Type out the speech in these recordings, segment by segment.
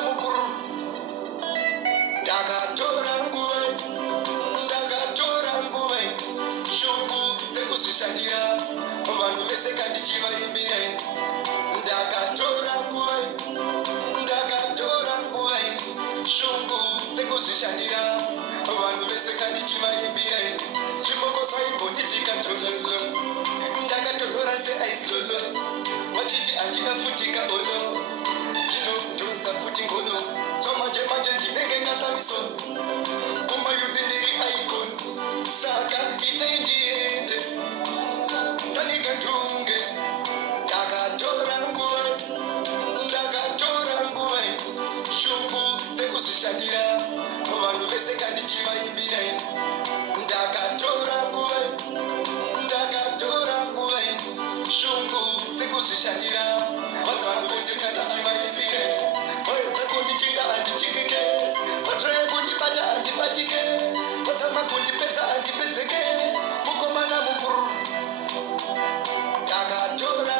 mukomana mukuru ndakatora nguva shungu dzekuzvishandira vanhu vese kandichivaimbira ndakatora nguva shungu dzekuzvishandira vanhu vese kandichivaimbira zvimoko zvaimbonditika tololo ndakatonhora seaislolo wachiti handina futika olo ndinodhunza futi ngolo zvamanje ndinenge ngasamiso kumayuthi ndiri icon saka itei ndiende sanikantunge ndakatora nguva shungu dzekuzvishandira vanhu vese kandichivaimbira ndakatora nguva shungu dzekuzvishandira vanhu vese kandichivaimbira vaedza kundichinga handichingike vatraya kundibata handibatike vazama kundipedza handipedzeke mukomana mukuru ndakatora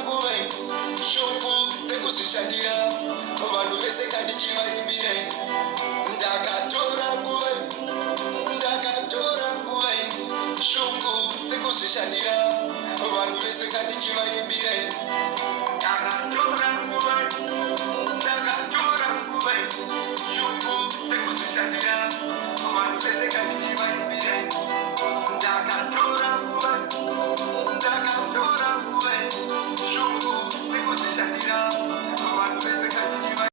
nguva shungu dzekuzvishandira vanhu vese kandichivaimbira ndakatora nguva shungu dzekuzvishandira vanhu vese kandichivaimbira